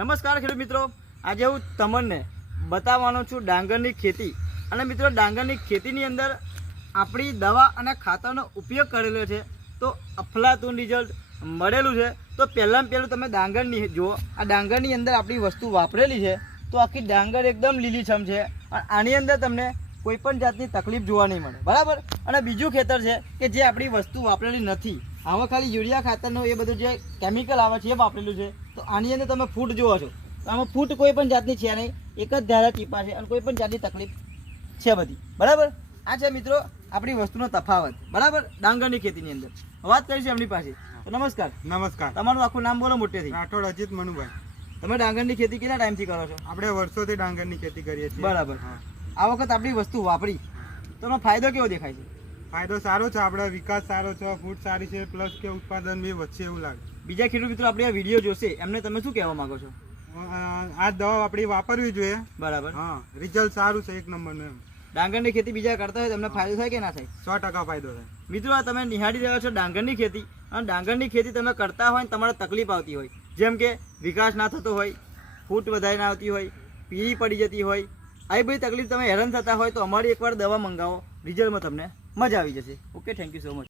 નમસ્કાર ખેડૂત મિત્રો. આજે હું તમને બતાવવાનો છું ડાંગરની ખેતી. અને મિત્રો, ડાંગરની ખેતીની અંદર આપણી દવા અને ખાતરનો ઉપયોગ કરેલો છે. તો અફલાતું રિઝલ્ટ મળેલું છે. તો પહેલાં પહેલું તમે ડાંગરની જુઓ. આ ડાંગરની અંદર આપણી વસ્તુ વાપરેલી છે. તો આખી ડાંગર એકદમ લીલીછમ છે. અને આની અંદર તમને કોઈ પણ જાતની તકલીફ જોવા નહીં મળે. બરાબર? અને બીજું ખેતર છે કે જે આપણી વસ્તુ વાપરેલી નથી. આમાં ખાલી યુરિયા ખાતરનું એ બધું જે કેમિકલ આવે છે એ વાપરેલું છે. તો આની અંદર તમે ફૂટ જુઓ છો. આમાં ફૂટ કોઈ પણ જાતની છે નહીં. એક જ ધારા ટીપા છે અને કોઈ પણ જાતની તકલીફ છે બધી. બરાબર? આ છે મિત્રો આપણી વસ્તુનો તફાવત. બરાબર? ડાંગરની ખેતીની અંદર. વાત કરીશું એમની પાસે. તો નમસ્કાર. નમસ્કાર. તમારું આખું નામ બોલો મોટેથી. રાઠોડ અજીત મનુભાઈ. તમે ડાંગરની ખેતી કેટલા ટાઈમથી કરો છો? આપણે વર્ષોથી ડાંગરની ખેતી કરીએ છીએ. બરાબર. હા. આ વખત આપણી વસ્તુ વાપરી. તો એનો ફાયદો કેવો દેખાય છે? ફાયદો સારો છે આપણે વિકાસ સારો છે ફૂડ સારી છે પ્લસ કે ઉત્પાદન બી વધશે એવું લાગે. બીજા ખેડૂત મિત્રો આપણે આ વીડિયો જોશે એમને તમે શું કહેવા માંગો છો? આ દવા આપણી વાપરવી જોઈએ. બરાબર. હા રિઝલ્ટ સારું છે એક નંબરનું એમ. ડાંગરની ખેતી બીજા કરતા હોય તમને ફાયદો થાય કે ના થાય? સો ટકા ફાયદો થાય. મિત્રો આ તમે નિહાળી રહ્યા છો ડાંગરની ખેતી. અને ડાંગરની ખેતી તમે કરતા હોય ને તમારે તકલીફ આવતી હોય. જેમ કે વિકાસ ના થતો હોય ફૂટ વધારે ના આવતી હોય પીળી પડી જતી હોય આવી બધી તકલીફ તમે હેરાન થતા હોય તો અમારી એકવાર દવા મંગાવો. રિઝલ્ટમાં તમને મજા આવી જશે. Okay thank you so much